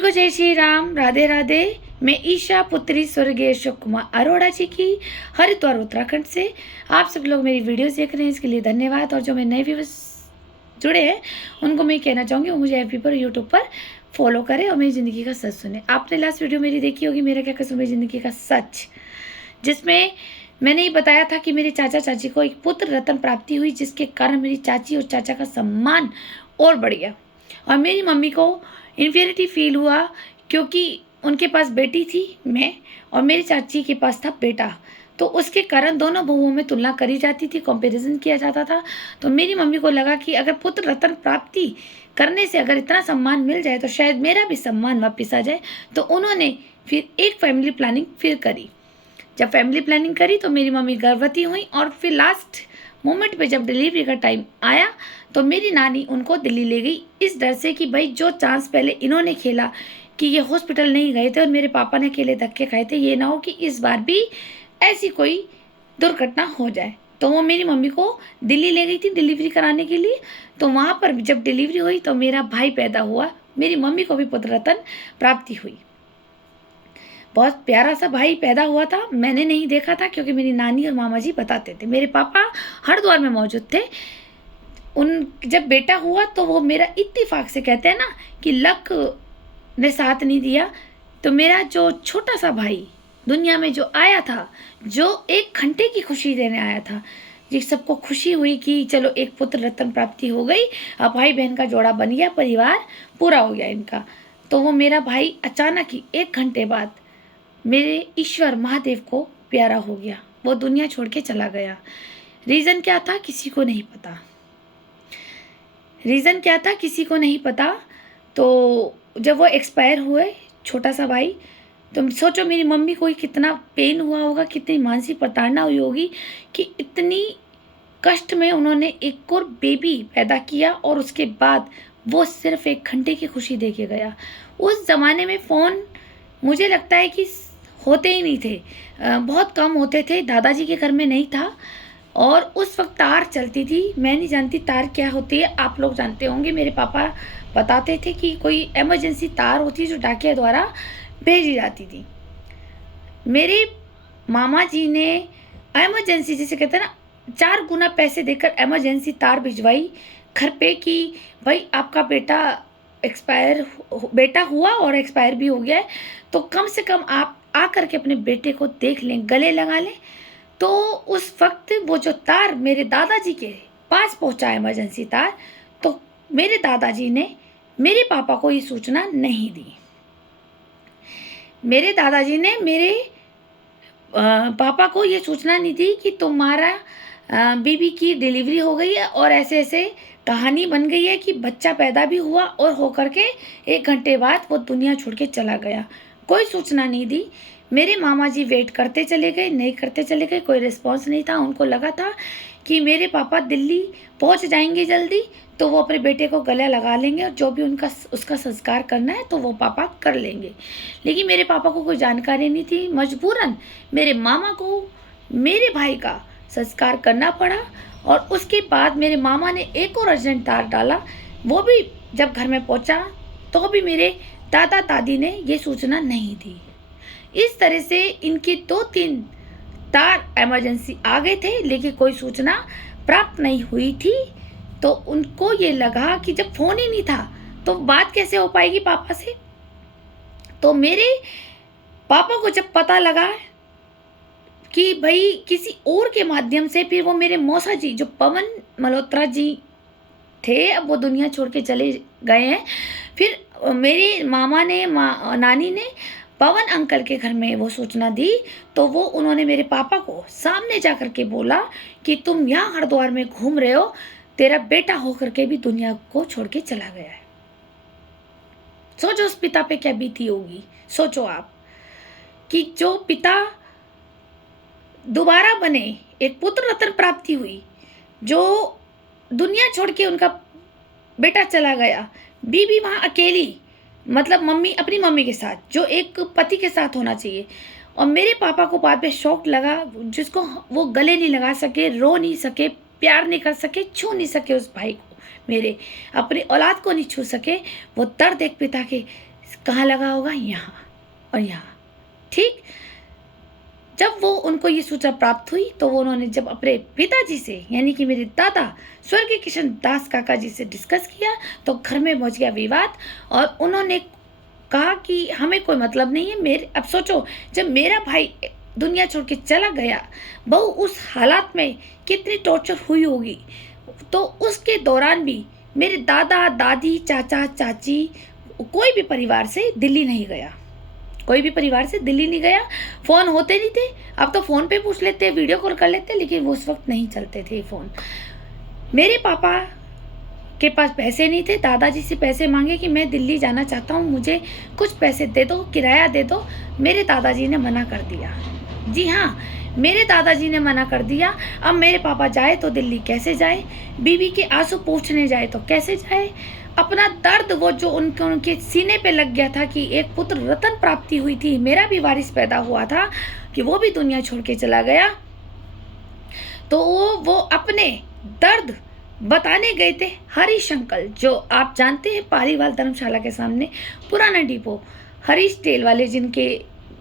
को जय श्री राम, राधे राधे। मैं ईशा पुत्री स्वर्गीय अशोक कुमार अरोड़ा जी की हरिद्वार उत्तराखंड से आप सब लोग मेरी वीडियोस देख रहे हैं, इसके लिए धन्यवाद। और जो मेरे नए व्यूअर्स जुड़े हैं उनको मैं कहना चाहूँगी वो मुझे एफबी पर यूट्यूब पर फॉलो करें और मेरी ज़िंदगी का सच सुने। आपने लास्ट वीडियो मेरी देखी होगी, मेरा क्या कसूर मेरी ज़िंदगी का सच, जिसमें मैंने ये बताया था कि मेरे चाचा चाची को एक पुत्र रत्न प्राप्ति हुई, जिसके कारण मेरी चाची और चाचा का सम्मान और बढ़ गया और मेरी मम्मी को इन्फीरियरिटी फील हुआ क्योंकि उनके पास बेटी थी मैं और मेरी चाची के पास था बेटा। तो उसके कारण दोनों बहुओं में तुलना करी जाती थी, कंपैरिजन किया जाता था। तो मेरी मम्मी को लगा कि अगर पुत्र रत्न प्राप्ति करने से अगर इतना सम्मान मिल जाए तो शायद मेरा भी सम्मान वापिस आ जाए। तो उन्होंने फिर एक फैमिली प्लानिंग फिर करी। जब फैमिली प्लानिंग करी तो मेरी मम्मी गर्भवती हुई और फिर लास्ट मोमेंट पे जब डिलीवरी का टाइम आया तो मेरी नानी उनको दिल्ली ले गई, इस डर से कि भाई जो चांस पहले इन्होंने खेला कि ये हॉस्पिटल नहीं गए थे और मेरे पापा ने अकेले धक्के खाए थे, ये ना हो कि इस बार भी ऐसी कोई दुर्घटना हो जाए। तो वो मेरी मम्मी को दिल्ली ले गई थी डिलीवरी कराने के लिए। तो वहाँ पर जब डिलीवरी हुई तो मेरा भाई पैदा हुआ, मेरी मम्मी को भी पुत्र रत्न प्राप्ति हुई। बहुत प्यारा सा भाई पैदा हुआ था, मैंने नहीं देखा था क्योंकि मेरी नानी और मामा जी बताते थे। मेरे पापा हरिद्वार में मौजूद थे। उन जब बेटा हुआ तो वो मेरा इत्तेफाक से कहते हैं ना कि लक ने साथ नहीं दिया, तो मेरा जो छोटा सा भाई दुनिया में जो आया था, जो एक घंटे की खुशी देने आया था, जी सबको खुशी हुई कि चलो एक पुत्र रत्न प्राप्ति हो गई, अब भाई बहन का जोड़ा बन गया, परिवार पूरा हो गया इनका। तो वो मेरा भाई अचानक ही एक घंटे बाद मेरे ईश्वर महादेव को प्यारा हो गया, वो दुनिया छोड़ के चला गया। रीज़न क्या था किसी को नहीं पता, रीज़न क्या था किसी को नहीं पता। तो जब वो एक्सपायर हुए छोटा सा भाई, तो सोचो मेरी मम्मी को कितना पेन हुआ होगा, कितनी मानसिक प्रताड़ना हुई होगी कि इतनी कष्ट में उन्होंने एक और बेबी पैदा किया और उसके बाद वो सिर्फ एक घंटे की खुशी दे के गया। उस ज़माने में फ़ोन मुझे लगता है कि होते ही नहीं थे, बहुत कम होते थे, दादाजी के घर में नहीं था। और उस वक्त तार चलती थी, मैं नहीं जानती तार क्या होती है, आप लोग जानते होंगे। मेरे पापा बताते थे कि कोई इमरजेंसी तार होती है जो डाकिया द्वारा भेजी जाती थी। मेरे मामा जी ने इमरजेंसी जिसे कहते हैं ना 4 गुना पैसे देकर इमरजेंसी तार भिजवाई घर पे कि भाई आपका बेटा हुआ और एक्सपायर भी हो गया है, तो कम से कम आप आकर के अपने बेटे को देख लें, गले लगा लें। तो उस वक्त वो जो तार मेरे दादाजी के पास पहुंचा, इमरजेंसी तार, तो मेरे दादाजी ने मेरे पापा को ये सूचना नहीं दी। मेरे दादाजी ने मेरे पापा को ये सूचना नहीं दी कि तुम्हारा बीबी की डिलीवरी हो गई है और ऐसे ऐसे कहानी बन गई है कि बच्चा पैदा भी हुआ और होकर के एक घंटे बाद वो दुनिया छोड़ के चला गया। कोई सूचना नहीं दी। मेरे मामा जी वेट करते चले गए, नहीं करते चले गए, कोई रिस्पॉन्स नहीं था। उनको लगा था कि मेरे पापा दिल्ली पहुंच जाएंगे जल्दी तो वो अपने बेटे को गले लगा लेंगे और जो भी उसका संस्कार करना है तो वो पापा कर लेंगे। लेकिन मेरे पापा को कोई जानकारी नहीं थी, मजबूरन मेरे मामा को मेरे भाई का संस्कार करना पड़ा। और उसके बाद मेरे मामा ने एक और अर्जेंट तार डाला, वो भी जब घर में पहुंचा तो भी मेरे दादा दादी ने ये सूचना नहीं दी। इस तरह से इनके 2-3 तार इमरजेंसी आ गए थे लेकिन कोई सूचना प्राप्त नहीं हुई थी। तो उनको ये लगा कि जब फ़ोन ही नहीं था तो बात कैसे हो पाएगी पापा से। तो मेरे पापा को जब पता लगा कि भाई किसी और के माध्यम से, फिर वो मेरे मौसा जी जो पवन मल्होत्रा जी थे, अब वो दुनिया छोड़ के चले गए हैं। फिर मेरे मामा ने नानी ने पवन अंकल के घर में वो सूचना दी, तो वो उन्होंने मेरे पापा को सामने जा कर के बोला कि तुम यहाँ हरिद्वार में घूम रहे हो, तेरा बेटा होकर के भी दुनिया को छोड़ के चला गया है। सोचो उस पिता पे क्या बीती होगी। सोचो आप कि जो पिता दोबारा बने, एक पुत्र रत्न प्राप्ति हुई, जो दुनिया छोड़ के उनका बेटा चला गया, बीबी वहाँ अकेली, मतलब मम्मी अपनी मम्मी के साथ, जो एक पति के साथ होना चाहिए। और मेरे पापा को बाद में शौक लगा, जिसको वो गले नहीं लगा सके, रो नहीं सके, प्यार नहीं कर सके, छू नहीं सके उस भाई को, मेरे अपनी औलाद को नहीं छू सके। वो दर्द एक पिता के कहाँ लगा होगा? यहाँ और यहाँ। ठीक, जब वो उनको ये सूचना प्राप्त हुई तो वो उन्होंने जब अपने पिताजी से यानी कि मेरे दादा स्वर्गीय किशन दास काका जी से डिस्कस किया तो घर में मच गया विवाद और उन्होंने कहा कि हमें कोई मतलब नहीं है। मेरे अब सोचो, जब मेरा भाई दुनिया छोड़ के चला गया, बहू उस हालात में कितनी टॉर्चर हुई होगी, तो उसके दौरान भी मेरे दादा दादी चाचा चाची कोई भी परिवार से दिल्ली नहीं गया, कोई भी परिवार से दिल्ली नहीं गया। फ़ोन होते नहीं थे, अब तो फ़ोन पे पूछ लेते, वीडियो कॉल कर लेते, लेकिन वो उस वक्त नहीं चलते थे फ़ोन। मेरे पापा के पास पैसे नहीं थे, दादाजी से पैसे मांगे कि मैं दिल्ली जाना चाहता हूँ, मुझे कुछ पैसे दे दो, किराया दे दो। मेरे दादाजी ने मना कर दिया। जी हाँ, मेरे दादाजी ने मना कर दिया। अब मेरे पापा जाए तो दिल्ली कैसे जाए, बीवी के आंसू पूछने जाए तो कैसे जाए। अपना दर्द वो जो उनके सीने पे लग गया था कि एक पुत्र रतन प्राप्ति हुई थी, मेरा भी वारिस पैदा हुआ था, कि वो भी दुनिया छोड़ के चला गया, तो वो अपने दर्द बताने गए थे हरीश अंकल, जो आप जानते हैं पालीवाल धर्मशाला के सामने पुराना डिपो, हरीश तेल वाले जिनके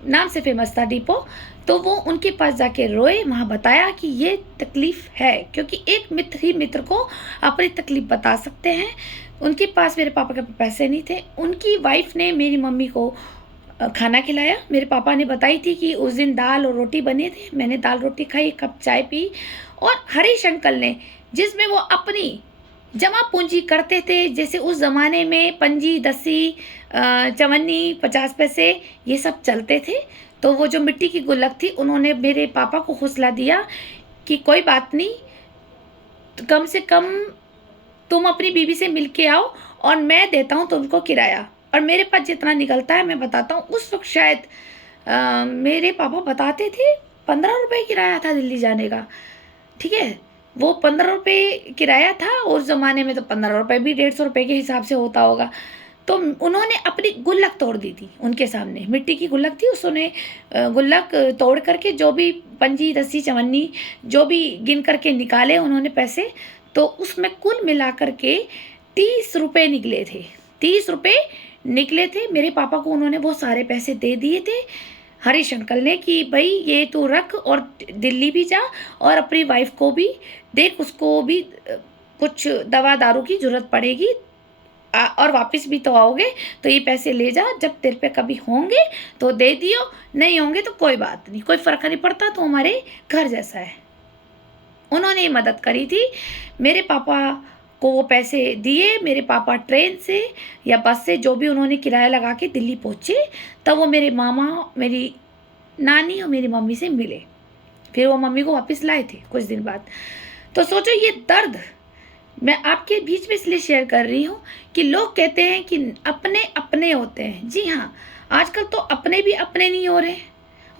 नाम से फेमस था डिपो। तो वो उनके पास जाके रोए, वहाँ बताया कि ये तकलीफ़ है, क्योंकि एक मित्र ही मित्र को अपनी तकलीफ़ बता सकते हैं। उनके पास मेरे पापा के पैसे नहीं थे। उनकी वाइफ ने मेरी मम्मी को खाना खिलाया। मेरे पापा ने बताई थी कि उस दिन दाल और रोटी बने थे, मैंने दाल रोटी खाई, एक कप चाय पी। और हरीश अंकल ने, जिसमें वो अपनी जमा पूंजी करते थे, जैसे उस ज़माने में पंजी, दसी, चवन्नी, 50 पैसे ये सब चलते थे, तो वो जो मिट्टी की गुल्लक थी, उन्होंने मेरे पापा को हौसला दिया कि कोई बात नहीं, तो कम से कम तुम अपनी बीवी से मिल के आओ और मैं देता हूँ तुमको किराया, और मेरे पास जितना निकलता है मैं बताता हूँ। उस वक्त शायद मेरे पापा बताते थे 15 रुपये किराया था दिल्ली जाने का। ठीक है, वो 15 रुपये किराया था, उस ज़माने में तो 15 रुपये भी 150 रुपये के हिसाब से होता होगा। तो उन्होंने अपनी गुल्लक तोड़ दी थी उनके सामने, मिट्टी की गुल्लक थी, उसने गुल्लक तोड़ करके जो भी पंजी, दसी, चवन्नी जो भी गिन करके निकाले उन्होंने पैसे, तो उसमें कुल मिला करके 30 रुपये निकले थे। 30 रुपये निकले थे। मेरे पापा को उन्होंने वो सारे पैसे दे दिए थे हरीश अंकल ने कि भाई ये तू रख और दिल्ली भी जा और अपनी वाइफ को भी देख, उसको भी कुछ दवा दारू की ज़रूरत पड़ेगी और वापस भी तो आओगे, तो ये पैसे ले जा, जब तेरे पे कभी होंगे तो दे दियो, नहीं होंगे तो कोई बात नहीं, कोई फ़र्क नहीं पड़ता, तो हमारे घर जैसा है। उन्होंने ये मदद करी थी। मेरे पापा को वो पैसे दिए। मेरे पापा ट्रेन से या बस से जो भी उन्होंने किराया लगा के दिल्ली पहुँचे, तब वो मेरे मामा, मेरी नानी और मेरी मम्मी से मिले। फिर वो मम्मी को वापस लाए थे कुछ दिन बाद। तो सोचो, ये दर्द मैं आपके बीच में इसलिए शेयर कर रही हूँ कि लोग कहते हैं कि अपने अपने होते हैं। जी हाँ, आजकल तो अपने भी अपने नहीं हो रहे,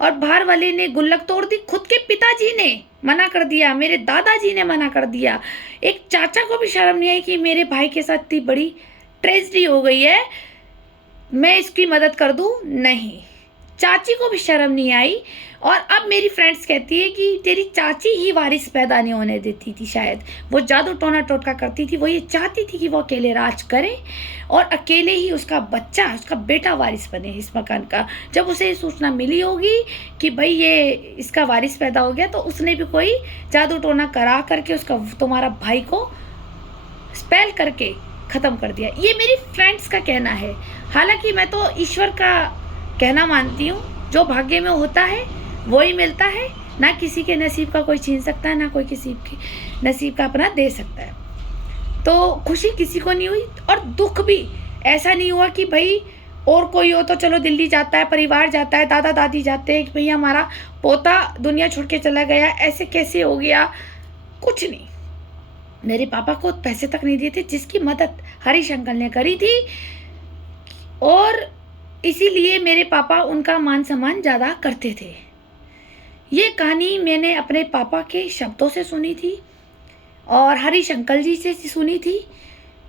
और बाहर वाले ने गुल्लक तोड़ दी। खुद के पिताजी ने मना कर दिया, मेरे दादाजी ने मना कर दिया। एक चाचा को भी शर्म नहीं आई कि मेरे भाई के साथ इतनी बड़ी ट्रेजेडी हो गई है, मैं इसकी मदद कर दूं। नहीं, चाची को भी शर्म नहीं आई। और अब मेरी फ्रेंड्स कहती है कि तेरी चाची ही वारिस पैदा नहीं होने देती थी, शायद वो जादू टोना टोटका करती थी। वो ये चाहती थी कि वो अकेले राज करे और अकेले ही उसका बच्चा, उसका बेटा वारिस बने इस मकान का। जब उसे ये सूचना मिली होगी कि भाई ये इसका वारिस पैदा हो गया, तो उसने भी कोई जादू टोना करा करके उसका, तुम्हारा भाई को स्पेल करके ख़त्म कर दिया। ये मेरी फ्रेंड्स का कहना है। हालांकि मैं तो ईश्वर का कहना मानती हूँ, जो भाग्य में होता है वो ही मिलता है, ना किसी के नसीब का कोई छीन सकता है, ना कोई किसी के नसीब का अपना दे सकता है। तो खुशी किसी को नहीं हुई, और दुख भी ऐसा नहीं हुआ कि भाई और कोई हो तो चलो दिल्ली जाता है, परिवार जाता है, दादा दादी जाते हैं कि भैया हमारा पोता दुनिया छोड़ के चला गया, ऐसे कैसे हो गया। कुछ नहीं, मेरे पापा को पैसे तक नहीं दिए थे, जिसकी मदद हरीश अंकल ने करी थी, और इसीलिए मेरे पापा उनका मान सम्मान ज़्यादा करते थे। ये कहानी मैंने अपने पापा के शब्दों से सुनी थी, और हरीश अंकल जी से सुनी थी,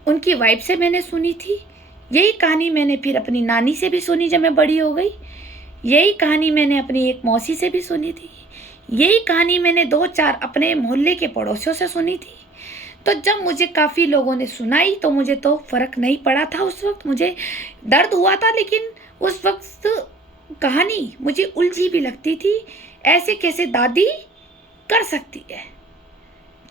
उनकी वाइफ से मैंने सुनी थी। यही कहानी मैंने फिर अपनी नानी से भी सुनी जब मैं बड़ी हो गई। यही कहानी मैंने अपनी एक मौसी से भी सुनी थी। यही कहानी मैंने 2-4 अपने मोहल्ले के पड़ोसियों से सुनी थी। तो जब मुझे काफ़ी लोगों ने सुनाई तो मुझे तो फ़र्क नहीं पड़ा था। उस वक्त मुझे दर्द हुआ था, लेकिन उस वक्त कहानी मुझे उलझी भी लगती थी। ऐसे कैसे दादी कर सकती है।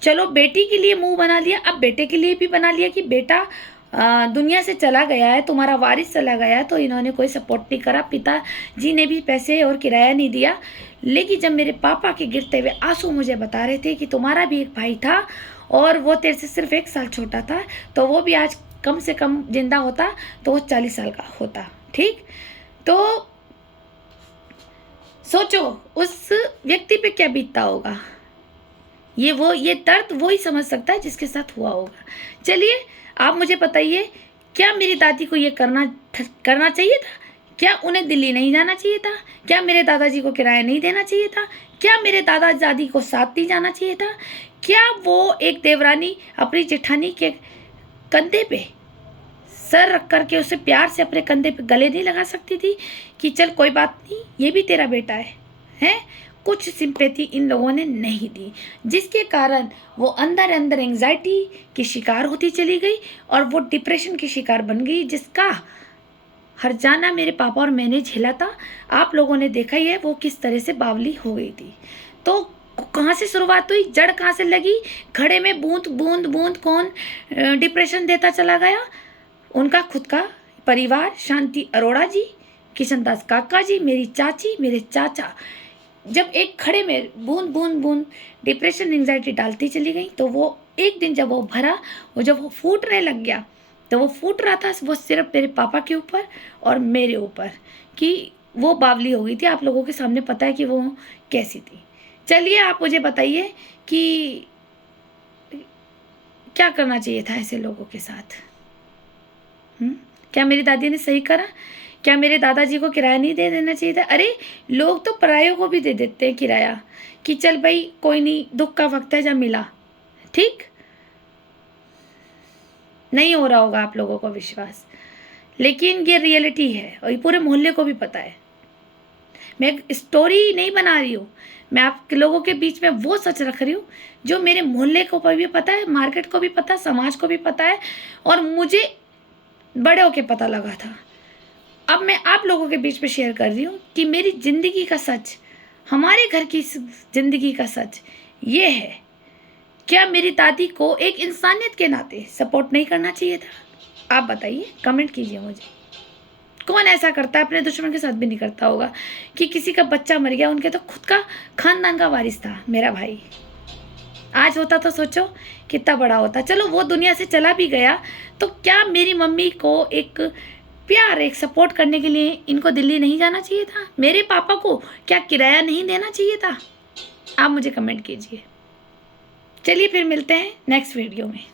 चलो बेटी के लिए मुंह बना लिया, अब बेटे के लिए भी बना लिया कि बेटा दुनिया से चला गया है, तुम्हारा वारिस चला गया है, तो इन्होंने कोई सपोर्ट नहीं करा, पिताजी ने भी पैसे और किराया नहीं दिया। लेकिन जब मेरे पापा के गिरते हुए आंसू मुझे बता रहे थे कि तुम्हारा भी एक भाई था और वो तेरे से सिर्फ 1 साल छोटा था, तो वो भी आज कम से कम जिंदा होता तो वो 40 साल का होता। ठीक, तो सोचो उस व्यक्ति पे क्या बीतता होगा। ये दर्द वो ही समझ सकता है जिसके साथ हुआ होगा। चलिए आप मुझे बताइए, क्या मेरी दादी को ये करना चाहिए था? क्या उन्हें दिल्ली नहीं जाना चाहिए था? क्या मेरे दादाजी को किराया नहीं देना चाहिए था? क्या मेरे दादा दादी को साथ नहीं जाना चाहिए था? क्या वो एक देवरानी अपनी जेठानी के कंधे पे सर रख करके उसे प्यार से अपने कंधे पे गले नहीं लगा सकती थी कि चल कोई बात नहीं, ये भी तेरा बेटा है, हैं? कुछ सिंपैथी इन लोगों ने नहीं दी, जिसके कारण वो अंदर अंदर एंजाइटी की शिकार होती चली गई और वो डिप्रेशन की शिकार बन गई, जिसका हर्जाना मेरे पापा और मैंने झेला था। आप लोगों ने देखा ही है वो किस तरह से बावली हो गई थी। तो कहाँ से शुरुआत हुई, जड़ कहाँ से लगी? घड़े में बूंद बूंद बूंद कौन डिप्रेशन देता चला गया? उनका खुद का परिवार, शांति अरोड़ा जी, किशनदास काका जी, मेरी चाची, मेरे चाचा। जब एक खड़े में बूंद बूंद बूंद डिप्रेशन एंजाइटी डालती चली गई, तो वो एक दिन जब वो भरा, वो जब वो फूटने लग गया, तो वो फूट रहा था वो सिर्फ मेरे पापा के ऊपर और मेरे ऊपर, कि वो बावली हो गई थी। आप लोगों के सामने पता है कि वो कैसी थी। चलिए आप मुझे बताइए कि क्या करना चाहिए था ऐसे लोगों के साथ। क्या मेरी दादी ने सही करा? क्या मेरे दादाजी को किराया नहीं दे देना चाहिए था? अरे लोग तो परायों को भी दे देते हैं किराया कि चल भाई कोई नहीं, दुख का वक्त है, जब मिला। ठीक, नहीं हो रहा होगा आप लोगों को विश्वास, लेकिन ये रियलिटी है और ये पूरे मोहल्ले को भी पता है। मैं स्टोरी नहीं बना रही हूँ, मैं आप लोगों के बीच में वो सच रख रही हूँ जो मेरे मोहल्ले को भी पता है, मार्केट को भी पता है, समाज को भी पता है, और मुझे बड़े होके पता लगा था। अब मैं आप लोगों के बीच में शेयर कर रही हूँ कि मेरी ज़िंदगी का सच, हमारे घर की ज़िंदगी का सच ये है। क्या मेरी दादी को एक इंसानियत के नाते सपोर्ट नहीं करना चाहिए था? आप बताइए, कमेंट कीजिए मुझे। कौन ऐसा करता है? अपने दुश्मन के साथ भी नहीं करता होगा कि किसी का बच्चा मर गया, उनके तो खुद का खानदान का वारिस था मेरा भाई, आज होता तो सोचो कितना बड़ा होता। चलो वो दुनिया से चला भी गया, तो क्या मेरी मम्मी को एक प्यार, एक सपोर्ट करने के लिए इनको दिल्ली नहीं जाना चाहिए था? मेरे पापा को क्या किराया नहीं देना चाहिए था? आप मुझे कमेंट कीजिए। चलिए फिर मिलते हैं नेक्स्ट वीडियो में।